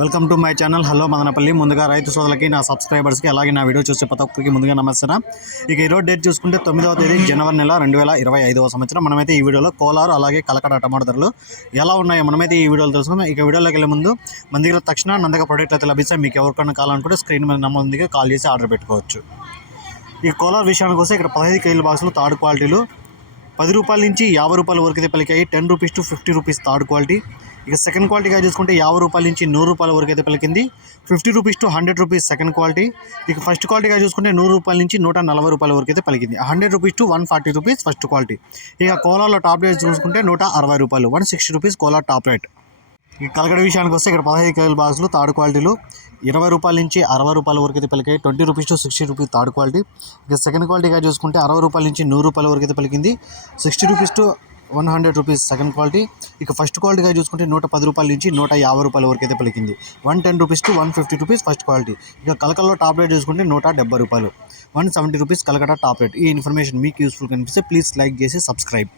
Welcome to my channel. Hello Madanapalle. ముందుగా రైతు సోదరులకి నా సబ్స్క్రైబర్స్కి అలాగే నా వీడియో చూసే ప్రతి ఒక్కరికి ముందుగా నమస్తే ఇక ఈరోజు డేట్ చూసుకుంటే తొమ్మిదవ తేదీ జనవరి నెల రెండు వేల ఇరవై ఐదవ సంవత్సరం. మనమైతే ఈ వీడియోలో కోలారు అలాగే కలకడ టమాటా ధరలు ఎలా ఉన్నాయో మనమైతే ఈ వీడియోలో తెలుసుకుందాం. ఇక వీడియోలోకి వెళ్ళే ముందు మన దగ్గర తక్షణ నందక ప్రొడక్ట్ అయితే లభిస్తే మీకు ఎవరికైనా కావాలనుకుంటే స్క్రీన్ మీద నమ్మొందిగా కాల్ చేసి ఆర్డర్ పెట్టుకోవచ్చు. ఈ కోలార్ విషయానికి వస్తే ఇక్కడ పదహైదు కేజీల బాక్సులు థర్డ్ క్వాలిటీలు పది రూపాయల నుంచి యాభై రూపాయల వరకు అయితే పలికాయి ten rupees to fifty rupees third quality. ఇక సెకండ్ క్వాలిటీగా చూసుకుంటే యాభై రూపాయల నుంచి నూరు రూపాయల వరకు అయితే పలికింది fifty rupees to hundred rupees second quality. ఇక ఫస్ట్ క్వాలిటీగా చూసుకుంటే నూరు రూపాయల నుంచి నూట నలభై రూపాయల వరకు అయితే పలికింది hundred rupees to one forty rupees first quality. ఇక కోలాలో టాప్ రేట్ చూసుకుంటే నూట అరవై రూపాయలు వన్ సిక్స్టీ రూపీస్ కోలా టాప్ రేట్ ఈ కలకడ విషయానికి వస్తే ఇక్కడ పదహైదు కేజీల బాక్సులు థర్డ్ క్వాలిటీలు. ఇరవై రూపాయల నుంచి అరవై రూపాయల వరకు అయితే పలికాయి. Twenty rupees to sixty rupees third quality. ఇక సెకండ్ క్వాలిటీగా చూసుకుంటే అరవై రూపాయల నుంచి నూరు రూపాయల వరకు అయితే పలికింది. Sixty rupees to one hundred rupees second quality. ఇక ఫస్ట్ క్వాలిటీగా చూసుకుంటే నూట పది రూపాయల నుంచి నూట యాభై రూపాయల వరకు అయితే పలికింది. One ten rupees to one fifty rupees first quality. ఇక కలకల్లో టాప్ రేట్ చూసుకుంటే నూట డెబ్బై రూపాయలు. వన్ సెవెంటీ రూపీస్ కలకటా టాప్ రేట్. ఈ ఇన్ఫర్మేషన్ మీకు యూస్ఫుల్ కనిపిస్తే ప్లీజ్ లైక్ చేసి సబ్స్క్రైబ్.